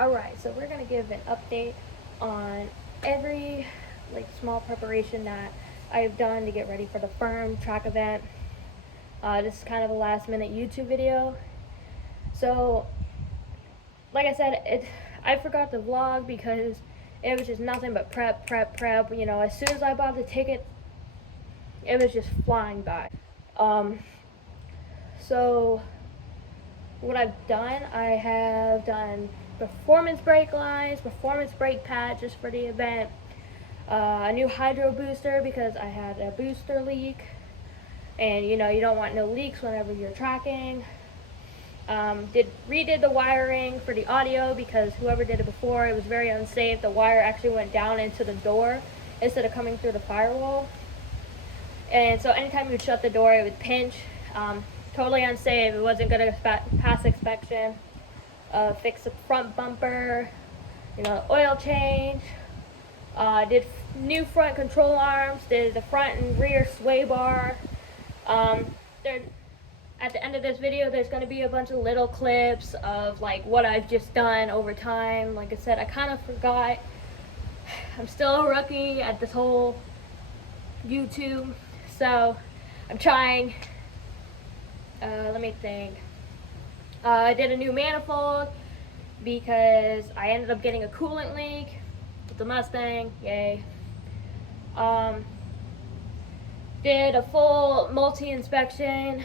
Alright, so we're going to give an update on every small preparation that I've done to get ready for the firm track event. This is kind of a last minute YouTube video. So, like I said, I forgot to vlog because it was just nothing but prep. You know, as soon as I bought the ticket, it was just flying by. So what I've done, I have done performance brake lines, performance brake pads just for the event, a new hydro booster because I had a booster leak, and you know you don't want no leaks whenever you're tracking. Redid the wiring for the audio because whoever did it before, it was very unsafe. The wire actually went down into the door instead of coming through the firewall, and so anytime you would shut the door it would pinch. Totally unsafe. It wasn't going to pass inspection. Fixed the front bumper, you know, oil change, did new front control arms, did the front and rear sway bar. At the end of this video there's going to be a bunch of little clips of like what I've just done over time. Like I said, I kind of forgot. I'm still a rookie at this whole YouTube, so I'm trying. Let me think. I did a new manifold because I ended up getting a coolant leak with the Mustang. Yay. Did a full multi-inspection.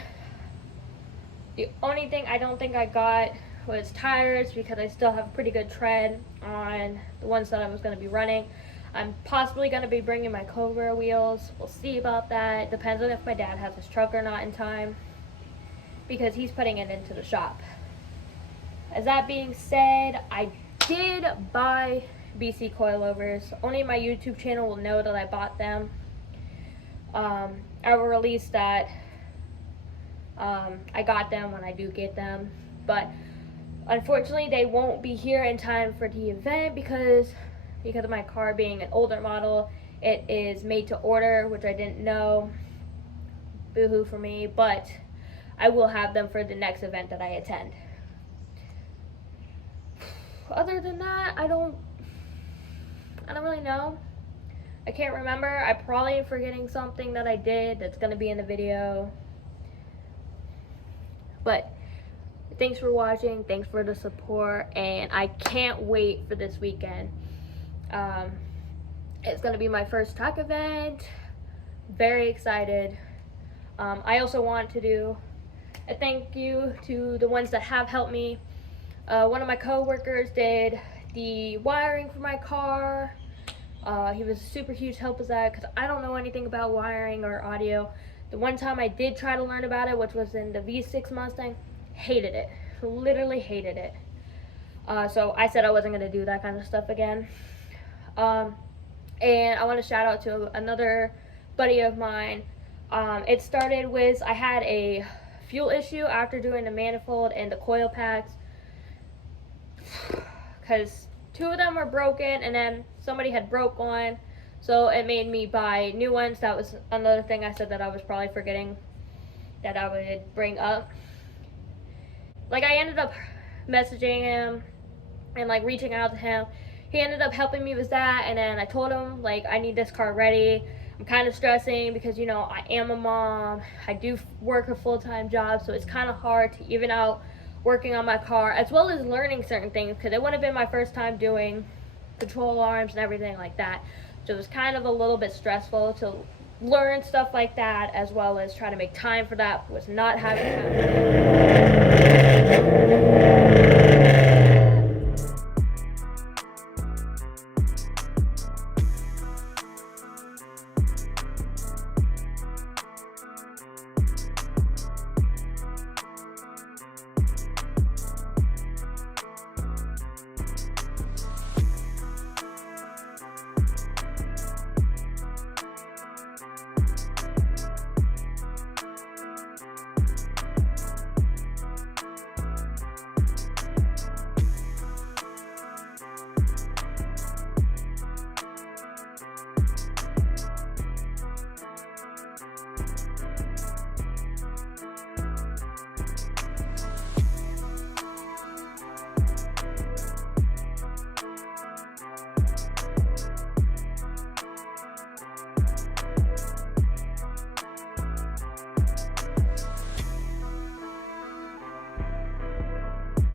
The only thing I don't think I got was tires because I still have pretty good tread on the ones that I was going to be running. I'm possibly going to be bringing my Cobra wheels. We'll see about that. Depends on if my dad has his truck or not in time, because he's putting it into the shop. As that being said, I did buy BC coilovers. Only my YouTube channel will know that I bought them. I will release that I got them when I do get them, but unfortunately they won't be here in time for the event because of my car being an older model. It is made to order, which I didn't know. Boo-hoo for me, but I will have them for the next event that I attend. Other than that, I don't really know. I can't remember. I probably am forgetting something that I did that's going to be in the video. But thanks for watching. Thanks for the support. And I can't wait for this weekend. It's going to be my first track event. Very excited. I also want to do a thank you to the ones that have helped me. One of my co-workers did the wiring for my car. He was a super huge help with that because I don't know anything about wiring or audio. The one time I did try to learn about it, which was in the V6 Mustang, hated it. Literally hated it. So I said I wasn't going to do that kind of stuff again. And I want to shout out to another buddy of mine. It started with, I had a fuel issue after doing the manifold and the coil packs because two of them were broken and then somebody had broke one, so it made me buy new ones. That was another thing I said that I was probably forgetting that I would bring up. Like, I ended up messaging him and like reaching out to him. He ended up helping me with that, and then I told him like I need this car ready. I'm kind of stressing because, you know, I am a mom. I do work a full-time job, so it's kind of hard to even out working on my car as well as learning certain things because it would have been my first time doing control arms and everything like that. So it was kind of a little bit stressful to learn stuff like that as well as try to make time for that. Was not having time.